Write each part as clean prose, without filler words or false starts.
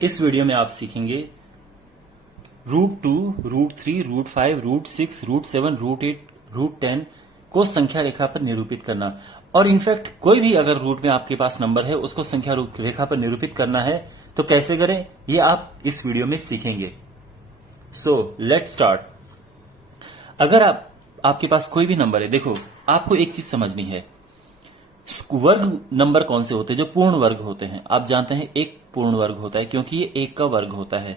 इस वीडियो में आप सीखेंगे √2, √3, √5, √6, √7, √8, √10 को संख्या रेखा पर निरूपित करना। और इनफैक्ट कोई भी अगर रूट में आपके पास नंबर है उसको संख्या रेखा पर निरूपित करना है तो कैसे करें ये आप इस वीडियो में सीखेंगे। So let start. अगर आपके पास कोई भी नंबर है, देखो आपको एक चीज समझनी है, वर्ग नंबर कौन से होते हैं जो पूर्ण वर्ग होते हैं। आप जानते हैं एक पूर्ण वर्ग होता है क्योंकि ये एक का वर्ग होता है,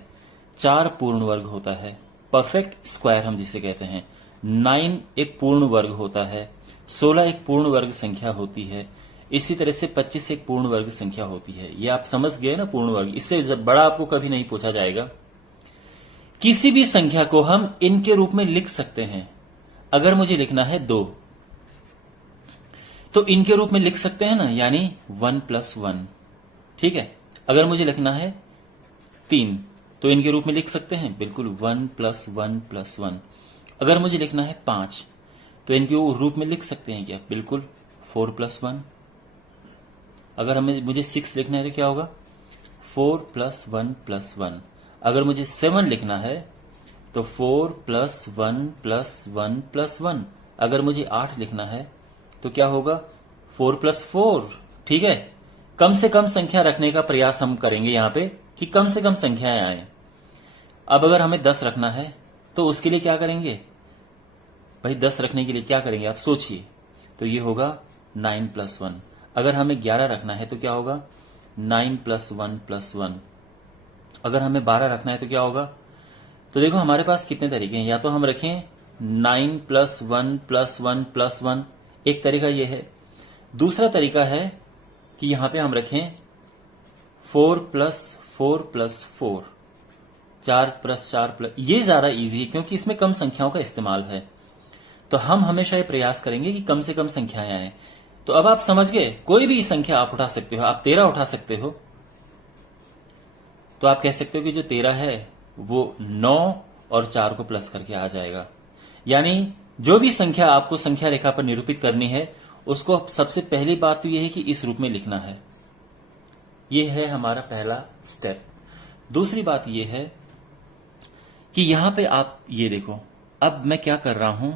4 पूर्ण वर्ग होता है, परफेक्ट स्क्वायर हम जिसे कहते हैं, 9 एक पूर्ण वर्ग होता है, 16 एक पूर्ण वर्ग संख्या होती है, इसी तरह से 25 एक पूर्ण वर्ग संख्या होती है। ये आप समझ गए ना पूर्ण वर्ग, इससे बड़ा आपको कभी नहीं पूछा जाएगा। किसी भी संख्या को हम इनके रूप में लिख सकते हैं। अगर मुझे लिखना है 2 तो इनके रूप में लिख सकते हैं ना, यानी 1 + 1। ठीक है। अगर मुझे लिखना है 3 तो इनके रूप में लिख सकते हैं, बिल्कुल 1 + 1 + 1। अगर मुझे लिखना है 5 तो इनके रूप में लिख सकते हैं क्या, बिल्कुल 4 + 1। अगर मुझे 6 लिखना है तो क्या होगा, 4 + 1 + 1। अगर मुझे 7 लिखना है तो 4 + 1 + 1 + 1। अगर मुझे 8 लिखना है तो क्या होगा, 4 + 4। ठीक है। कम से कम संख्या रखने का प्रयास हम करेंगे यहां पे कि कम से कम संख्याएं आए। अब अगर हमें 10 रखना है तो उसके लिए क्या करेंगे भाई, 10 रखने के लिए क्या करेंगे आप सोचिए, तो ये होगा 9 + 1। अगर हमें 11 रखना है तो क्या होगा, 9 + 1 + 1। अगर हमें 12 रखना है तो क्या होगा, तो देखो हमारे पास कितने तरीके हैं, या तो हम रखें 9 + 1 + 1 + 1, एक तरीका यह है। दूसरा तरीका है कि यहां पे हम रखें 4 + 4 + 4, 4 + 4 ये ज्यादा इजी है क्योंकि इसमें कम संख्याओं का इस्तेमाल है। तो हम हमेशा ये प्रयास करेंगे कि कम से कम संख्याएं आए। तो अब आप समझ गए, कोई भी संख्या आप उठा सकते हो, आप 13 उठा सकते हो तो आप कह सकते हो कि जो 13 है वो 9 और 4 को प्लस करके आ जाएगा। यानी जो भी संख्या आपको संख्या रेखा पर निरूपित करनी है उसको सबसे पहली बात तो यह है कि इस रूप में लिखना है। यह है हमारा पहला स्टेप। दूसरी बात यह है कि यहां पे आप ये देखो, अब मैं क्या कर रहा हूं,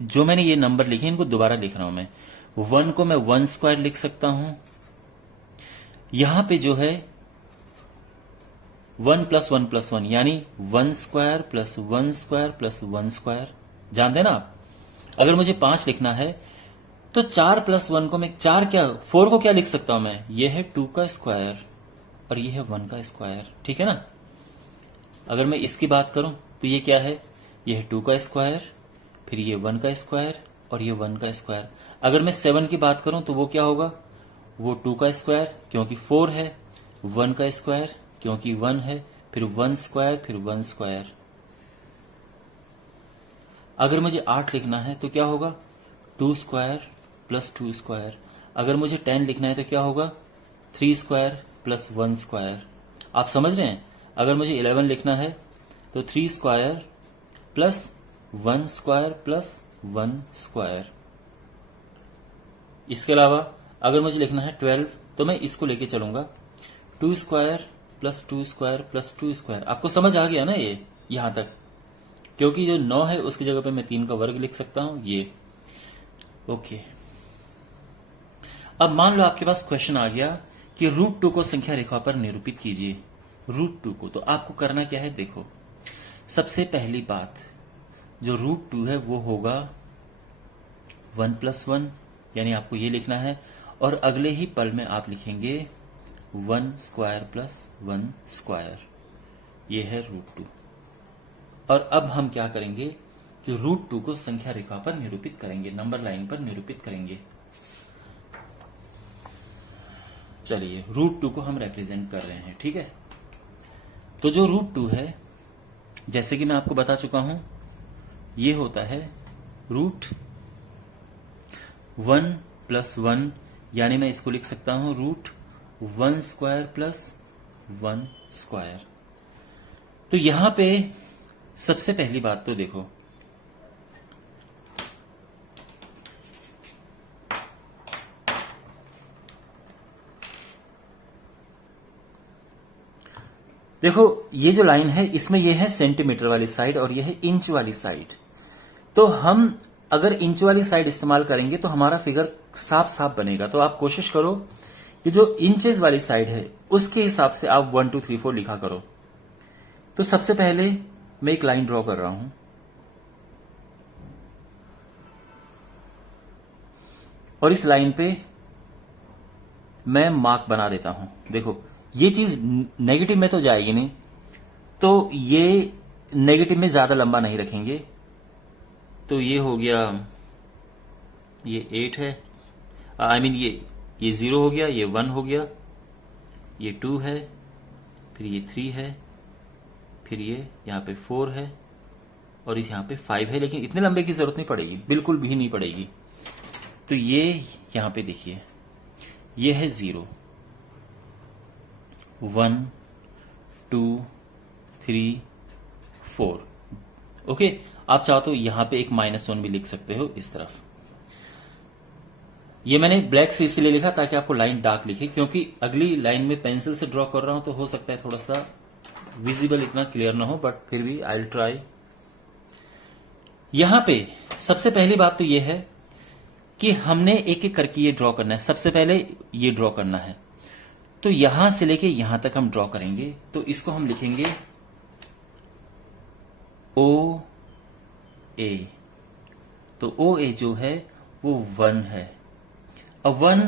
जो मैंने ये नंबर लिखे इनको दोबारा लिख रहा हूं मैं। 1 को मैं 1² लिख सकता हूं। यहां पे जो है 1 + 1 + 1 यानी 1² + 1² + 1², जानते हैं ना आप। अगर मुझे 5 लिखना है तो 4 + 1 को मैं 4 को क्या लिख सकता हूं मैं, ये है 2 का स्क्वायर और ये है 1 का स्क्वायर। ठीक है ना। अगर मैं इसकी बात करूं तो ये क्या है, ये है 2 का स्क्वायर, फिर ये 1 का स्क्वायर और ये 1 का स्क्वायर। अगर मैं 7 की बात करूं तो वो क्या होगा, वो 2 का स्क्वायर क्योंकि 4 है, 1 का स्क्वायर क्योंकि 1 है, फिर 1², फिर 1²। अगर मुझे 8 लिखना है तो क्या होगा, 2² + 2²। अगर मुझे 10 लिखना है तो क्या होगा, 3² + 1²। आप समझ रहे हैं। अगर मुझे 11 लिखना है तो 3² + 1² + 1²। इसके अलावा अगर मुझे लिखना है 12 तो मैं इसको लेके चलूंगा, 2² + 2² + 2²। आपको समझ आ गया ना ये यहां तक, क्योंकि जो 9 है उसकी जगह पे मैं 3 का वर्ग लिख सकता हूं ये। ओके। अब मान लो आपके पास क्वेश्चन आ गया कि √2 को संख्या रेखा पर निरूपित कीजिए। √2 को तो आपको करना क्या है, देखो सबसे पहली बात, जो √2 है वो होगा 1 + 1, यानी आपको ये लिखना है और अगले ही पल में आप लिखेंगे 1² + 1²। ये है √2। और अब हम क्या करेंगे कि √2 को संख्या रेखा पर निरूपित करेंगे, नंबर लाइन पर निरूपित करेंगे। चलिए √2 को हम रिप्रेजेंट कर रहे हैं। ठीक है। तो जो √2 है, जैसे कि मैं आपको बता चुका हूं, ये होता है √1 + 1, यानी मैं इसको लिख सकता हूं √1² + 1²। तो यहां पे सबसे पहली बात तो देखो, देखो ये जो लाइन है इसमें ये है सेंटीमीटर वाली साइड और ये है इंच वाली साइड। तो हम अगर इंच वाली साइड इस्तेमाल करेंगे तो हमारा फिगर साफ साफ बनेगा। तो आप कोशिश करो कि जो इंचेस वाली साइड है उसके हिसाब से आप 1 2 3 4 लिखा करो। तो सबसे पहले मैं एक लाइन ड्रॉ कर रहा हूं और इस लाइन पे मैं मार्क बना देता हूं। देखो ये चीज नेगेटिव में तो जाएगी नहीं, तो ये नेगेटिव में ज्यादा लंबा नहीं रखेंगे। तो ये हो गया, ये 8 है, आई मीन ये 0 हो गया, ये 1 हो गया, ये 2 है, फिर ये 3 है, फिर ये यहां पे 4 है और इस यहां पे 5 है। लेकिन इतने लंबे की जरूरत नहीं पड़ेगी, बिल्कुल भी नहीं पड़ेगी। तो ये यहां पे देखिए, ये है 0 1 2 3 4। ओके, आप चाहो तो यहां पे एक -1 भी लिख सकते हो इस तरफ। ये मैंने ब्लैक से इसलिए लिखा ताकि आपको लाइन डार्क लिखे, क्योंकि अगली लाइन में पेंसिल से ड्रॉ कर रहा हूं तो हो सकता है थोड़ा सा विजिबल इतना क्लियर ना हो, बट फिर भी आई विल ट्राई। यहां पे सबसे पहली बात तो यह है कि हमने एक एक करके ये ड्रॉ करना है। सबसे पहले ये ड्रॉ करना है, तो यहां से लेके यहां तक हम ड्रॉ करेंगे। तो इसको हम लिखेंगे ओ ए। तो ओ ए जो है वो 1 है। अब 1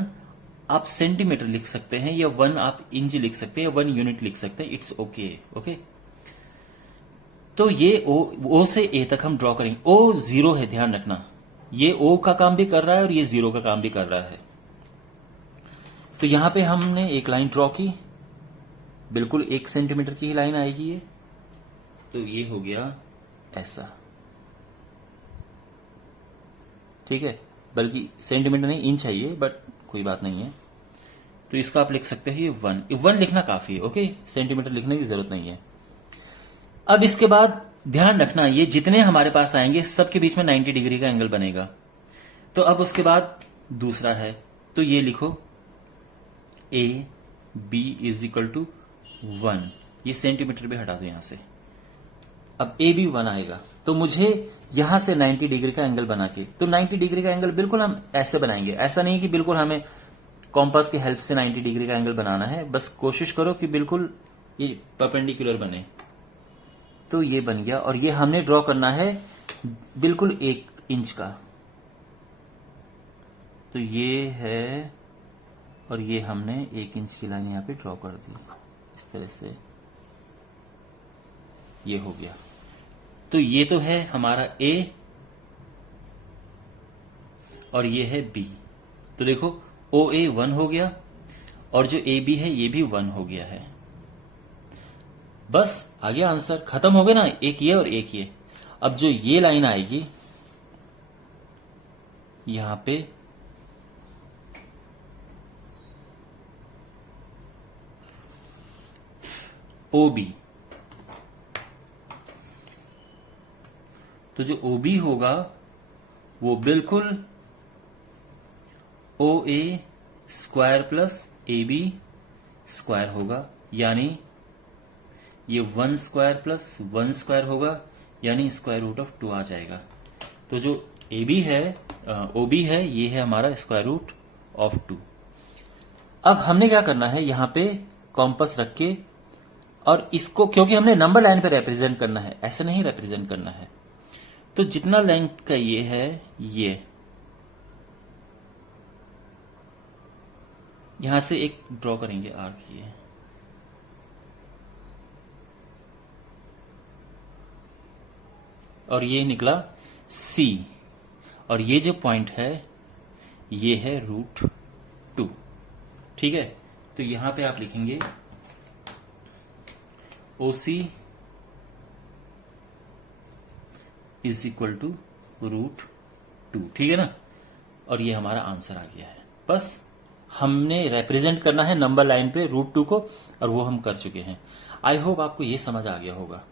आप सेंटीमीटर लिख सकते हैं या 1 आप इंच लिख सकते हैं या 1 यूनिट लिख सकते हैं, इट्स ओके। ओके, तो ये ओ से ए तक हम ड्रॉ करेंगे। ओ 0 है, ध्यान रखना, ये ओ का काम भी कर रहा है और ये 0 का काम भी कर रहा है। तो यहां पे हमने एक लाइन ड्रॉ की, बिल्कुल 1 सेंटीमीटर की ही लाइन आएगी ये। तो ये हो गया ऐसा, ठीक है, बल्कि सेंटीमीटर नहीं इंच है ये, बट कोई बात नहीं है। तो इसका आप लिख सकते हैं ये 1 लिखना काफी है। ओके, सेंटीमीटर लिखने की जरूरत नहीं है। अब इसके बाद ध्यान रखना, ये जितने हमारे पास आएंगे सबके बीच में 90 डिग्री का एंगल बनेगा। तो अब उसके बाद दूसरा है, तो ये लिखो A B is equal to 1। ये सेंटीमीटर भी हटा दो यहां से। अब ए बी 1 आएगा, तो मुझे यहां से 90 डिग्री का एंगल बना के, तो 90 डिग्री का एंगल बिल्कुल हम ऐसे बनाएंगे। ऐसा नहीं कि बिल्कुल हमें कॉम्पास की हेल्प से 90 डिग्री का एंगल बनाना है, बस कोशिश करो कि बिल्कुल ये परपेंडिकुलर बने। तो ये बन गया, और ये हमने ड्रॉ करना है बिल्कुल 1 इंच का। तो ये है, और ये हमने 1 इंच की लाइन यहां पे ड्रॉ कर दी इस तरह से, ये हो गया। तो ये तो है हमारा ए और ये है बी। तो देखो ओ ए 1 हो गया और जो ए बी है ये भी 1 हो गया है। बस आ गया आंसर, खत्म हो गया ना, एक ये और एक ये। अब जो ये लाइन आएगी यहां पे, ओ बी, तो जो ओ बी होगा वो बिल्कुल O A square plus A B square होगा, यानी ये 1 स्क्वायर प्लस 1 स्क्वायर होगा, यानी स्क्वायर रूट ऑफ 2 आ जाएगा। तो जो ए बी है, ओ बी है, ये है हमारा स्क्वायर रूट ऑफ 2। अब हमने क्या करना है, यहां पे कॉम्पस रख के, और इसको क्योंकि हमने नंबर लाइन पे रिप्रेजेंट करना है, ऐसे नहीं रिप्रेजेंट करना है, तो जितना लेंथ का ये है, ये यहां से एक ड्रॉ करेंगे आर्क, ये और ये निकला C, और ये जो पॉइंट है ये है √2। ठीक है, तो यहां पे आप लिखेंगे OC इज इक्वल टू √2। ठीक है ना, और ये हमारा आंसर आ गया है। बस हमने रिप्रेजेंट करना है नंबर लाइन पे √2 को, और वो हम कर चुके हैं। आई होप आपको ये समझ आ गया होगा।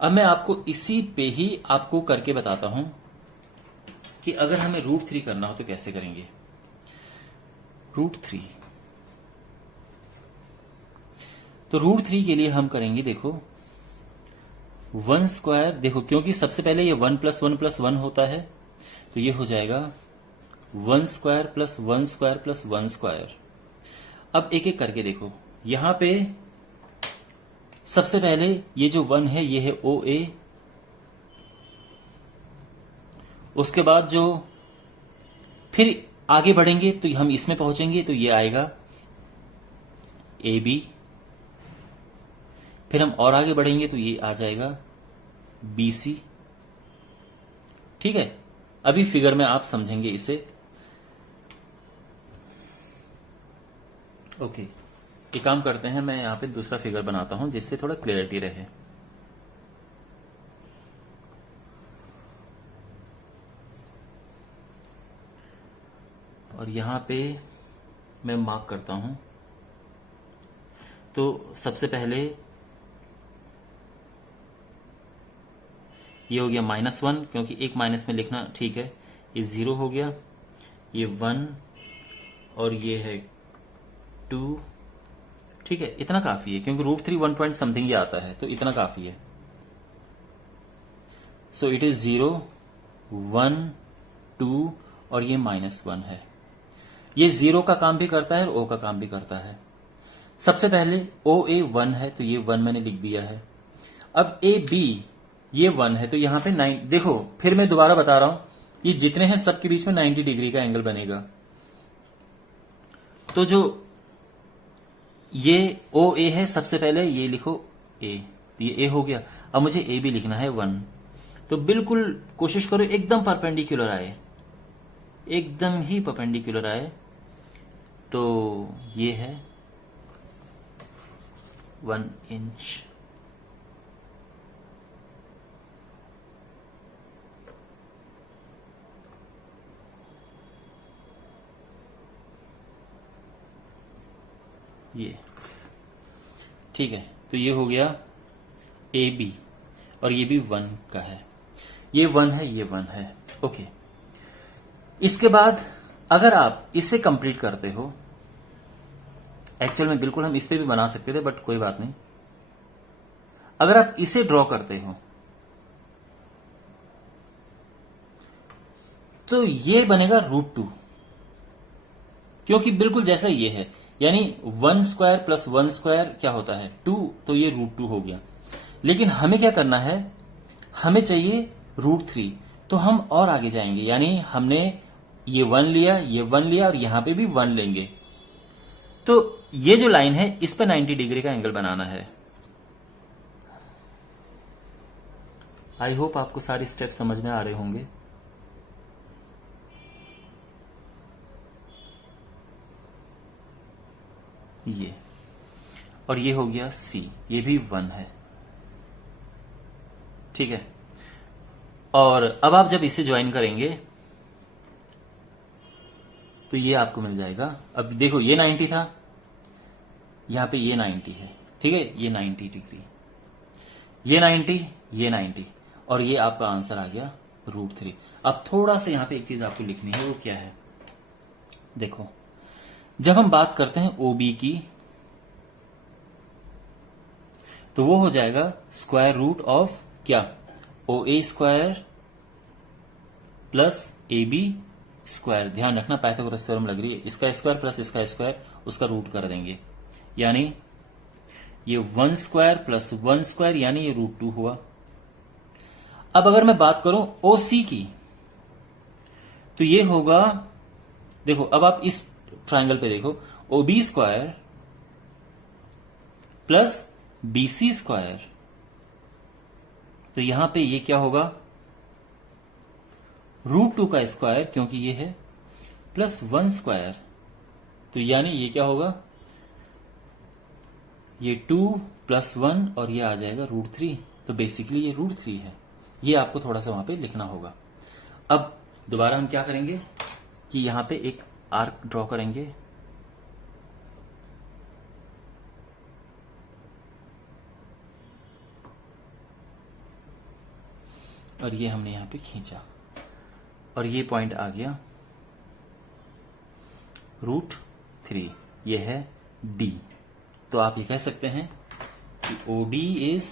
अब मैं आपको इसी पे ही आपको करके बताता हूं कि अगर हमें √3 करना हो तो कैसे करेंगे। √3, तो √3 के लिए हम करेंगे, देखो 1 स्क्वायर, देखो क्योंकि सबसे पहले ये 1 प्लस 1 प्लस 1 होता है, तो ये हो जाएगा 1 square plus 1 square plus 1 square. अब एक एक करके देखो, यहां पे सबसे पहले ये जो 1 है ये है OA, उसके बाद जो फिर आगे बढ़ेंगे तो हम इसमें पहुंचेंगे तो ये आएगा AB, फिर हम और आगे बढ़ेंगे तो ये आ जाएगा BC। ठीक है, अभी फिगर में आप समझेंगे इसे। ओके, एक काम करते हैं, मैं यहां पे दूसरा फिगर बनाता हूं जिससे थोड़ा क्लियरिटी रहे। और यहां पे मैं मार्क करता हूं, तो सबसे पहले ये हो गया -1, क्योंकि एक माइनस में लिखना ठीक है। ये 0 हो गया, ये 1 और ये है 2। ठीक है, इतना काफी है क्योंकि √3 1 पॉइंट समथिंग ये आता है, तो इतना काफी है। सो इट इज 0 1 2 और ये -1 है। ये 0 का काम भी करता है और O का काम भी करता है। सबसे पहले OA 1 है तो ये 1 मैंने लिख दिया है। अब AB ये 1 है तो यहां पे 9, देखो फिर मैं दोबारा बता रहा हूं, ये जितने हैं सबके बीच में 90 डिग्री का एंगल बनेगा। तो जो ये OA है, सबसे पहले ये लिखो A, तो ये A हो गया। अब मुझे AB लिखना है 1, तो बिल्कुल कोशिश करो एकदम परपेंडिकुलर आए, एकदम ही परपेंडिकुलर आए। तो ये है 1 इंच। ये ठीक है, तो ये हो गया AB और ये भी 1 का है, ये 1 है, ये 1 है। ओके, इसके बाद अगर आप इसे कंप्लीट करते हो, एक्चुअल में बिल्कुल हम इस पे भी बना सकते थे बट कोई बात नहीं। अगर आप इसे ड्रॉ करते हो तो ये बनेगा √2, क्योंकि बिल्कुल जैसा ये है, यानी 1 स्क्वायर प्लस 1 स्क्वायर क्या होता है 2, तो ये √2 हो गया। लेकिन हमें क्या करना है, हमें चाहिए √3, तो हम और आगे जाएंगे, यानी हमने ये 1 लिया, ये 1 लिया और यहां पे भी 1 लेंगे। तो ये जो लाइन है इस पर 90 डिग्री का एंगल बनाना है। आई होप आपको सारे स्टेप समझ में आ रहे होंगे। ये और ये हो गया C, ये भी 1 है। ठीक है, और अब आप जब इसे ज्वाइन करेंगे तो ये आपको मिल जाएगा। अब देखो ये 90 था, यहां पे ये 90 है। ठीक है, ये 90 डिग्री, ये 90, ये 90 और ये आपका आंसर आ गया √3। अब थोड़ा सा यहां पे एक चीज आपको लिखनी है, वो क्या है, देखो जब हम बात करते हैं OB की तो वो हो जाएगा स्क्वायर रूट ऑफ क्या, OA square plus AB square. ध्यान रखना पाइथागोरस थ्योरम लग रही है, इसका स्क्वायर प्लस इसका स्क्वायर, उसका रूट कर देंगे, यानी ये 1 स्क्वायर प्लस 1 स्क्वायर, यानी ये √2 हुआ। अब अगर मैं बात करूं OC की तो ये होगा, देखो अब आप इस ट्राइंगल पे देखो, OB square plus BC square, तो यहां पे ये क्या होगा √2 का स्क्वायर, क्योंकि ये है प्लस 1 स्क्वायर, तो यानी ये क्या होगा, ये 2 प्लस 1 और ये आ जाएगा √3। तो बेसिकली ये √3 है। ये आपको थोड़ा सा वहां पे लिखना होगा। अब दोबारा हम क्या करेंगे कि यहां पे एक आर्क ड्रॉ करेंगे, और ये हमने यहां पे खींचा और ये पॉइंट आ गया √3, ये है D। तो आप ये कह सकते हैं कि OD इज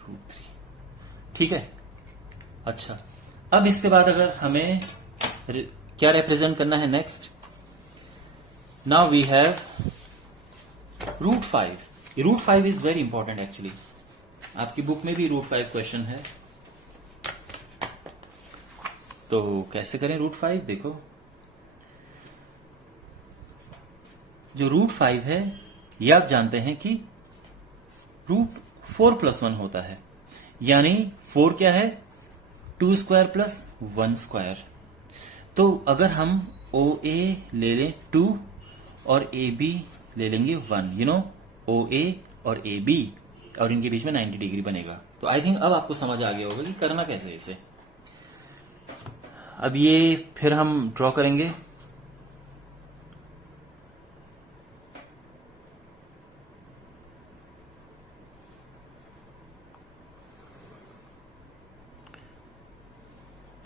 √3। ठीक है। अच्छा, अब इसके बाद अगर हमें क्या रिप्रेजेंट करना है next, now we have √5। √5 is very important actually, आपकी बुक में भी √5 क्वेश्चन है। तो कैसे करें √5? देखो, जो √5 है ये आप जानते हैं कि √4 + 1 होता है, यानी 4 क्या है? 2 स्क्वायर प्लस 1 स्क्वायर। तो अगर हम OA ले लें 2 और AB ले लेंगे 1, यू नो, OA और AB, और इनके बीच में 90 डिग्री बनेगा। तो आई थिंक अब आपको समझ आ गया होगा कि करना कैसे है इसे। अब ये फिर हम ड्रॉ करेंगे।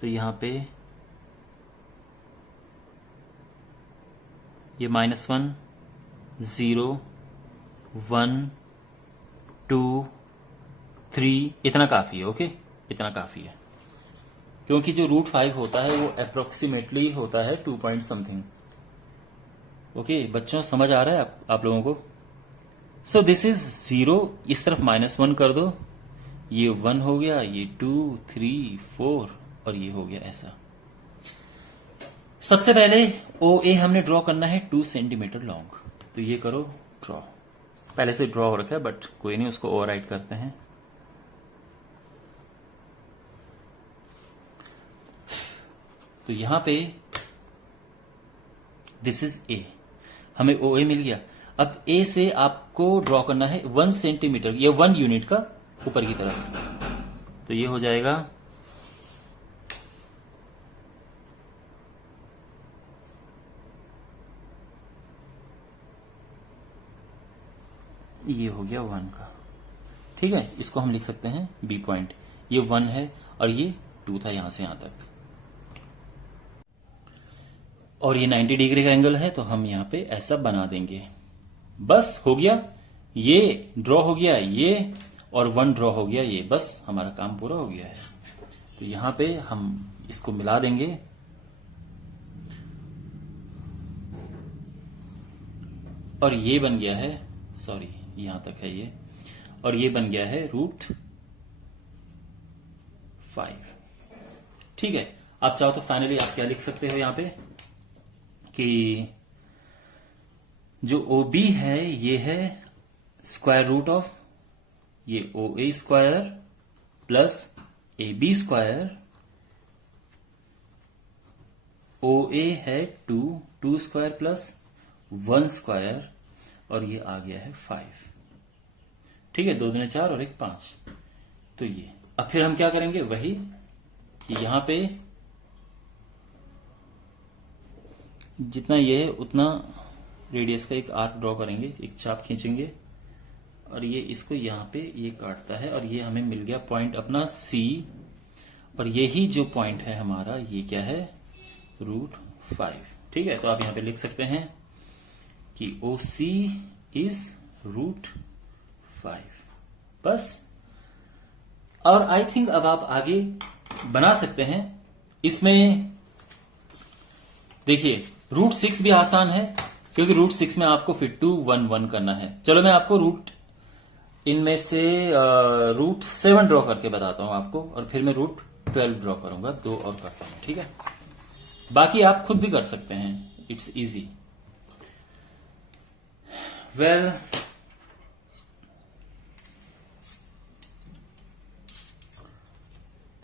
तो यहां पे ये -1, 0, 1, 2, 3 इतना काफी है। ओके, इतना काफी है, क्योंकि जो √5 होता है वो अप्रोक्सीमेटली होता है 2 पॉइंट समथिंग। ओके बच्चों, समझ आ रहा है आप लोगों को? सो दिस इज 0, इस तरफ -1 कर दो, ये 1 हो गया, ये 2, 3, 4 और ये हो गया ऐसा। सबसे पहले OA हमने ड्रॉ करना है 2 सेंटीमीटर लॉन्ग। तो ये करो ड्रॉ। पहले से ड्रॉ हो रखा है बट कोई नहीं, उसको ओवरराइट करते हैं। तो यहां पे दिस इज A, हमें OA मिल गया। अब A से आपको ड्रॉ करना है 1 सेंटीमीटर या 1 यूनिट का ऊपर की तरफ। तो ये हो जाएगा ये हो गया 1 का। ठीक है, इसको हम लिख सकते हैं B पॉइंट। ये 1 है और ये 2 था यहां से यहां तक, और ये 90 डिग्री का एंगल है, तो हम यहां पे ऐसा बना देंगे। बस हो गया, ये ड्रॉ हो गया ये, और 1 ड्रॉ हो गया ये, बस हमारा काम पूरा हो गया है। तो यहां पे हम इसको मिला देंगे, और ये बन गया है, सॉरी यहां तक है ये, और ये बन गया है √5। ठीक है, आप चाहो तो फाइनली आप क्या लिख सकते हो यहां पे कि जो OB है ये है स्क्वायर रूट ऑफ ये OA square plus AB square, OA है 2 स्क्वायर प्लस 1 स्क्वायर, और ये आ गया है 5। ठीक है, 2 दूनी 4 और 1 5। तो ये अब फिर हम क्या करेंगे, वही कि यहां पे जितना ये है उतना रेडियस का एक आर्क ड्रॉ करेंगे, एक चाप खींचेंगे, और ये इसको यहां पे ये काटता है, और ये हमें मिल गया पॉइंट अपना C, और यही जो पॉइंट है हमारा ये क्या है, √5। ठीक है, तो आप यहां पे लिख सकते हैं कि OC इज √5। बस, और आई थिंक अब आप आगे बना सकते हैं। इसमें देखिए √6 भी आसान है, क्योंकि √6 में आपको फिर 2 1 1 करना है। चलो मैं आपको इनमें से √7 ड्रॉ करके बताता हूं आपको, और फिर मैं √12 ड्रॉ करूंगा, 2 और करता हूं। ठीक है, बाकी आप खुद भी कर सकते हैं, इट्स इजी। वेल,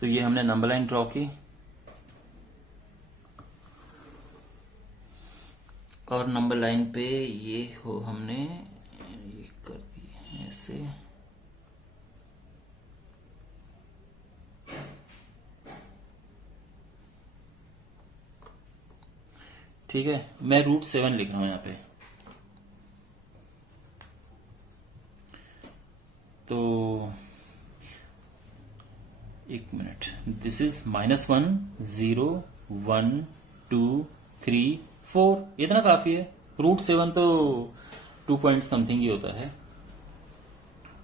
तो ये हमने नंबर लाइन ड्रॉ की, और नंबर लाइन पे ये हो हमने ये कर दिए ऐसे। ठीक है, मैं √7 लिख रहा हूं यहां पे। तो एक मिनट, दिस इज -1 0 1 2 3 4, इतना काफी है। √7 तो 2 पॉइंट समथिंग ही होता है,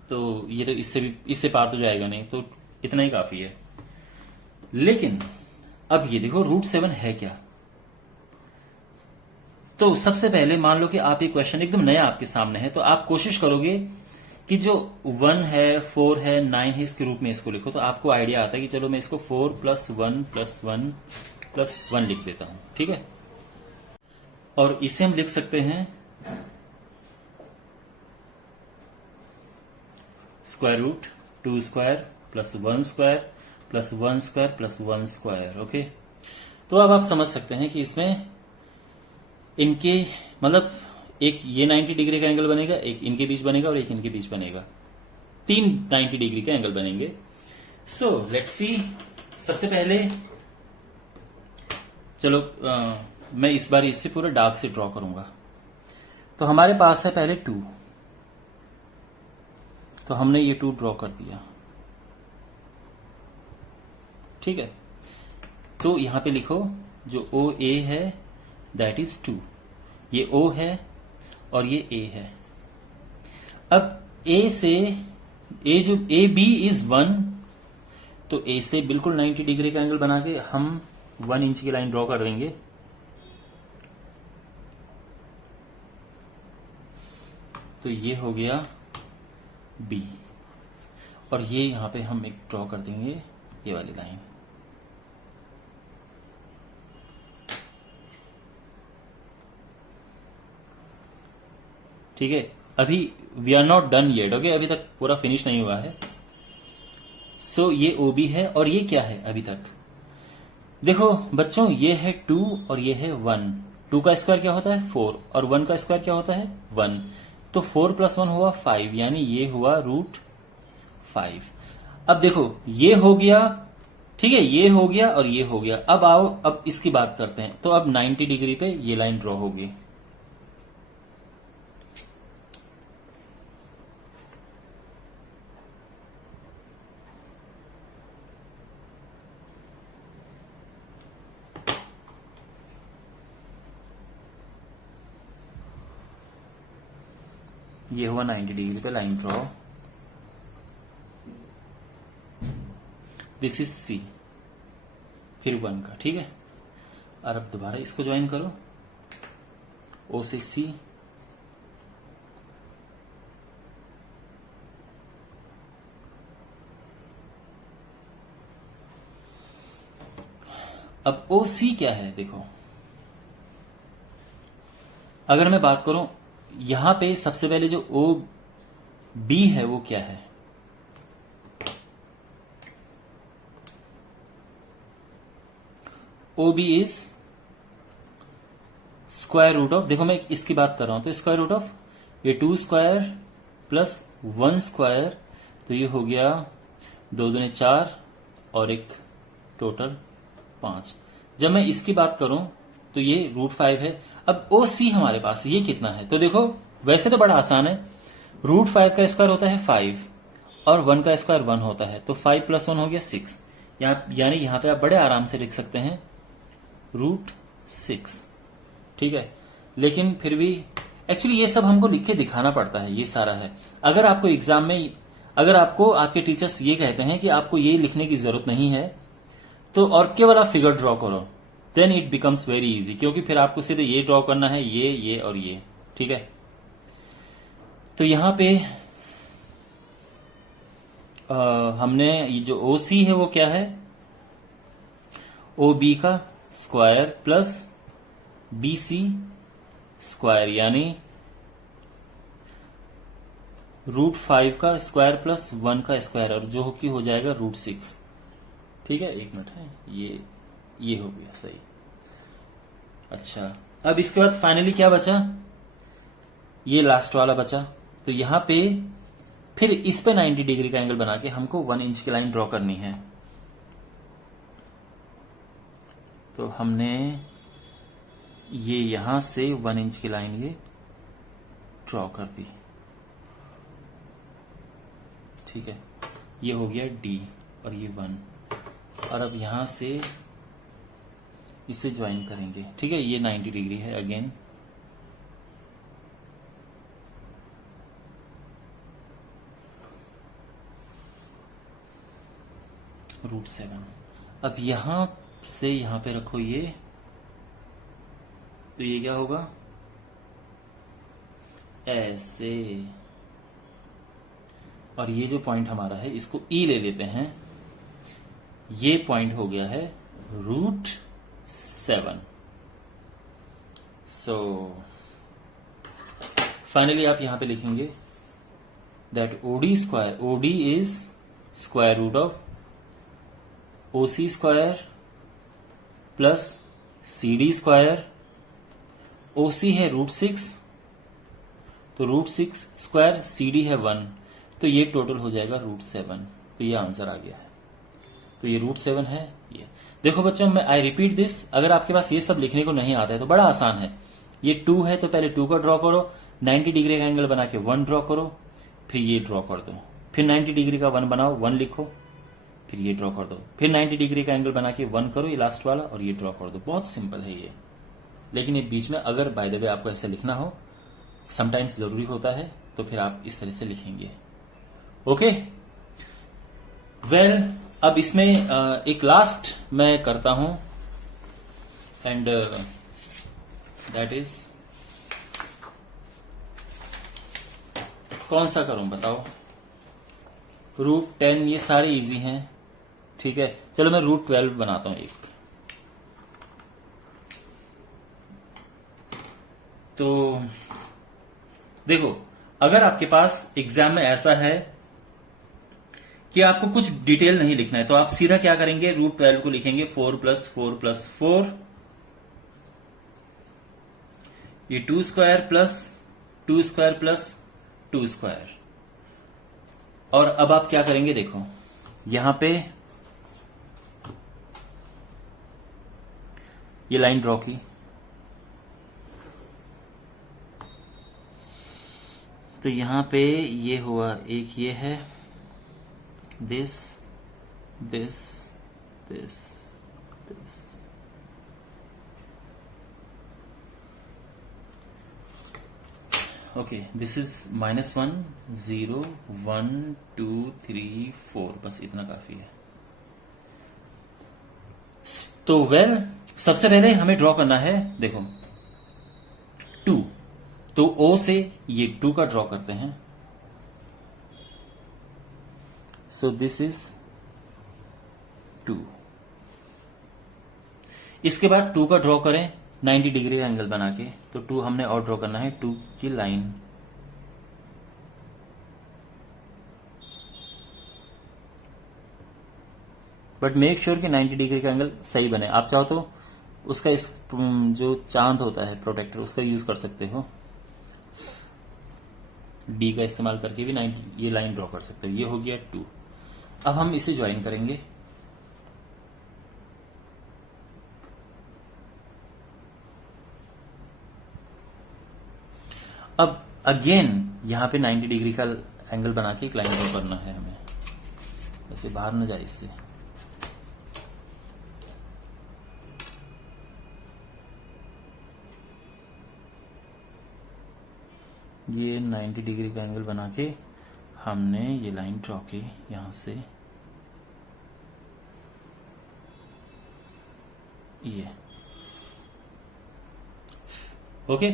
तो ये तो इससे पार तो जाएगा नहीं, तो इतना ही काफी है। लेकिन अब ये देखो √7 है क्या। तो सबसे पहले मान लो कि आप ये क्वेश्चन एकदम नया आपके सामने है, तो आप कोशिश करोगे कि जो 1 है, 4 है, 9 है, इसके रूप में इसको लिखो। तो आपको आइडिया आता है कि चलो मैं इसको 4 + 1 + 1 + 1 लिख देता हूं, ठीक है। और इसे हम लिख सकते हैं √2² + 1² + 1² + 1², ओके। तो अब आप समझ सकते हैं कि इसमें इनके मतलब एक ये 90 डिग्री का एंगल बनेगा, एक इनके बीच बनेगा और एक इनके बीच बनेगा, 3 90 डिग्री का एंगल बनेंगे। So let's see. सबसे पहले चलो मैं इस बार इससे पूरा डार्क से ड्रॉ करूंगा। तो हमारे पास है पहले 2, तो हमने ये 2 ड्रॉ कर दिया, ठीक है। तो यहां पे लिखो जो OA है दैट इज 2, ये O है और ये A है। अब A से जो AB इज 1, तो A से बिल्कुल 90 डिग्री का एंगल बना के हम 1 इंच की लाइन ड्रॉ कर देंगे। तो ये हो गया B, और ये यहां पे हम एक ड्रॉ कर देंगे, ये वाली लाइन। ठीक है, अभी we are not done yet, okay, अभी तक पूरा फिनिश नहीं हुआ है। सो ये OB है, और ये क्या है अभी तक देखो बच्चों, ये है 2 और ये है 1। 2 का स्क्वायर क्या होता है 4, और 1 का स्क्वायर क्या होता है 1। तो 4 + 1 हुआ 5, यानी ये हुआ √5। अब देखो ये हो गया, ठीक है, ये हो गया और ये हो गया। अब आओ अब इसकी बात करते हैं। तो अब 90 डिग्री पे ये लाइन ड्रॉ होगी। ये हुआ 90 डिग्री पे line draw. This is C, फिर 1 का, ठीक है। और अब दोबारा इसको ज्वाइन करो, O से C, अब OC क्या है देखो। अगर मैं बात करूं यहां पे सबसे पहले जो OB है वो क्या है, OB इज √, देखो मैं इसकी बात कर रहा हूं, तो √, ये 2² + 1², तो ये हो गया 2 दूने 4 और एक टोटल 5। जब मैं इसकी बात करूं तो ये √5 है। अब OC हमारे पास ये कितना है, तो देखो वैसे तो बड़ा आसान है, √5 का स्क्वायर होता है 5 और 1 का स्क्वायर 1 होता है, तो 5 + 1 हो गया 6। यानी यहां पे आप बड़े आराम से लिख सकते हैं √6, ठीक है। लेकिन फिर भी एक्चुअली ये सब हमको लिख के दिखाना पड़ता है, ये सारा है। अगर आपको एग्जाम में, अगर आपको आपके टीचर्स ये कहते हैं कि आपको ये लिखने की जरूरत नहीं है, तो और केवल आप फिगर ड्रॉ करो, then it becomes very easy, क्योंकि फिर आपको सीधे ये ड्रॉ करना है, ये और ये, ठीक है। तो यहां पे हमने ये जो OC है वो क्या है, OB का स्क्वायर प्लस BC स्क्वायर, यानी √5 का स्क्वायर प्लस 1 का स्क्वायर, और जो कि हो जाएगा √6, ठीक है। एक मिनट है, ये हो गया सही। अच्छा, अब इसके बाद फाइनली क्या बचा, ये लास्ट वाला बचा। तो यहां पे फिर इस पे 90 डिग्री का एंगल बना के हमको 1 इंच की लाइन ड्रॉ करनी है। तो हमने ये यहां से 1 इंच की लाइन ये ड्रॉ कर दी, ठीक है। ये हो गया D और ये 1, और अब यहां से इसे ज्वाइन करेंगे, ठीक है। ये 90 डिग्री है अगेन, √7। अब यहां से यहां पे रखो ये, तो ये क्या होगा, ऐसे। और ये जो पॉइंट हमारा है इसको ई ले लेते हैं, ये पॉइंट हो गया है √7। सो फाइनली आप यहां पे लिखेंगे that OD is square root of OC square plus CD square. OC है √6, तो √6 स्क्वायर, CD है 1, तो ये टोटल हो जाएगा √7। तो ये आंसर आ गया है। तो ये √7 है। ये देखो बच्चों, मैं आई रिपीट दिस, अगर आपके पास ये सब लिखने को नहीं आता है तो बड़ा आसान है। ये 2 है तो पहले 2 का ड्रॉ करो, 90 डिग्री का एंगल बना के 1 ड्रॉ करो, फिर ये ड्रॉ कर दो, फिर 90 डिग्री का 1 बनाओ, 1 लिखो, फिर ये ड्रॉ कर दो, फिर 90 डिग्री का एंगल बना के 1 करो, ये लास्ट वाला, और ये ड्रॉ कर दो। बहुत सिंपल है ये। लेकिन ये बीच में अगर बाय द वे आपको ऐसे लिखना हो, समटाइम्स जरूरी होता है, तो फिर आप इस तरह से लिखेंगे। ओके वेल, अब इसमें एक लास्ट मैं करता हूं, एंड दैट इज, कौन सा करूं बताओ? √10, ये सारे इजी हैं, ठीक है। चलो मैं √12 बनाता हूं एक। तो देखो, अगर आपके पास एग्जाम में ऐसा है कि आपको कुछ डिटेल नहीं लिखना है, तो आप सीधा क्या करेंगे, √12 को लिखेंगे 4 + 4 + 4, ये 2 square plus 2 square plus 2 square. और अब आप क्या करेंगे, देखो यहां पे ये लाइन ड्रॉ की, तो यहां पे ये हुआ, एक ये है, this this this this, okay, this is -1 0 1 2 3 4, बस इतना काफी है। तो वेल, सबसे पहले हमें ड्रॉ करना है, देखो 2, तो O से ये 2 का ड्रॉ करते हैं। So this is 2। इसके बाद 2 का ड्रॉ करें 90 डिग्री का एंगल बना के, तो 2 हमने और ड्रॉ करना है, 2 की लाइन। बट मेक श्योर कि 90 डिग्री का एंगल सही बने। आप चाहो तो उसका इस जो चांद होता है प्रोटेक्टर, उसका यूज कर सकते हो, D का इस्तेमाल करके भी 90 ये लाइन ड्रॉ कर सकते हो। ये हो गया 2। अब हम इसे ज्वाइन करेंगे। अब अगेन यहां पे 90 डिग्री का एंगल बना के एक लाइन ड्रॉ करना है हमें, वैसे बाहर न जाए इससे। ये 90 डिग्री का एंगल बना के हमने ये लाइन ड्रॉ की यहां से, ये ओके,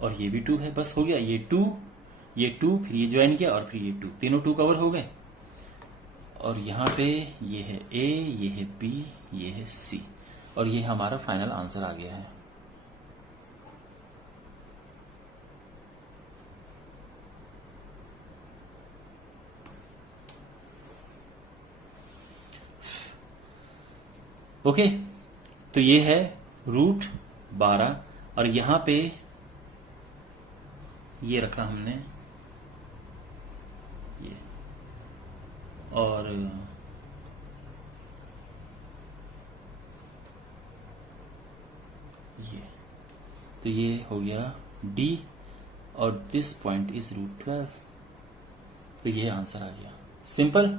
और ये भी 2 है, बस हो गया। ये 2, ये 2, फिर ये ज्वाइन किया, और फिर ये 2, तीनों 2 कवर हो गए। और यहां पे ये है A, ये है B, ये है C, और ये हमारा फाइनल आंसर आ गया है। ओके, तो ये है √12, और यहां पे ये रखा हमने ये, और ये, तो ये हो गया D, और दिस पॉइंट इज √12। तो ये आंसर आ गया, सिंपल।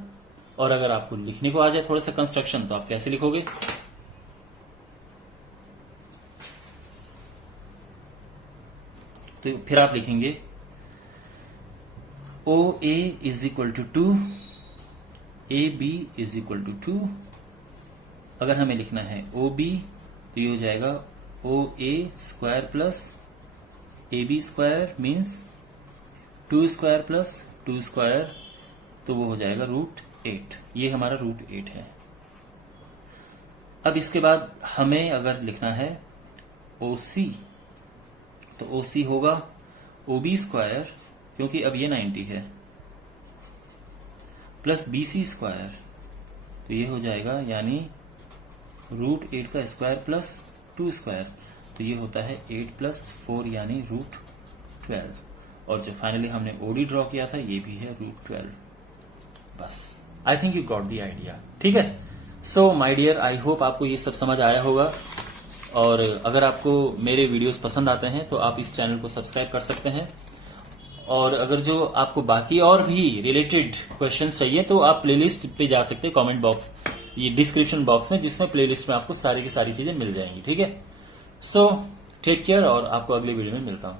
और अगर आपको लिखने को आ जाए थोड़ा सा कंस्ट्रक्शन, तो आप कैसे लिखोगे, तो फिर आप लिखेंगे OA = 2, A B is equal to 2। अगर हमें लिखना है ओ बी तो ये हो जाएगा O A square plus A B square means 2 square plus 2 square, तो वो हो जाएगा √8। ये हमारा √8 है। अब इसके बाद हमें अगर लिखना है OC तो OC होगा OB स्क्वायर, क्योंकि अब ये 90 है, प्लस BC स्क्वायर, तो ये हो जाएगा यानी √8 का स्क्वायर प्लस 2 स्क्वायर, तो ये होता है 8 प्लस 4 यानी √12। और जो फाइनली हमने OD ड्रॉ किया था ये भी है √12। बस, I think you got the idea. ठीक है, so my dear, I hope आपको ये सब समझ आया होगा। और अगर आपको मेरे वीडियोस पसंद आते हैं तो आप इस चैनल को सब्सक्राइब कर सकते हैं। और अगर जो आपको बाकी और भी रिलेटेड क्वेश्चंस चाहिए तो आप प्लेलिस्ट पे जा सकते हैं, कमेंट बॉक्स, ये डिस्क्रिप्शन बॉक्स में, जिसमें प्लेलिस्ट में आपको सारी की सारी चीजें मिल जाएंगी। ठीक है, सो टेक केयर और आपको अगले वीडियो में मिलता हूं।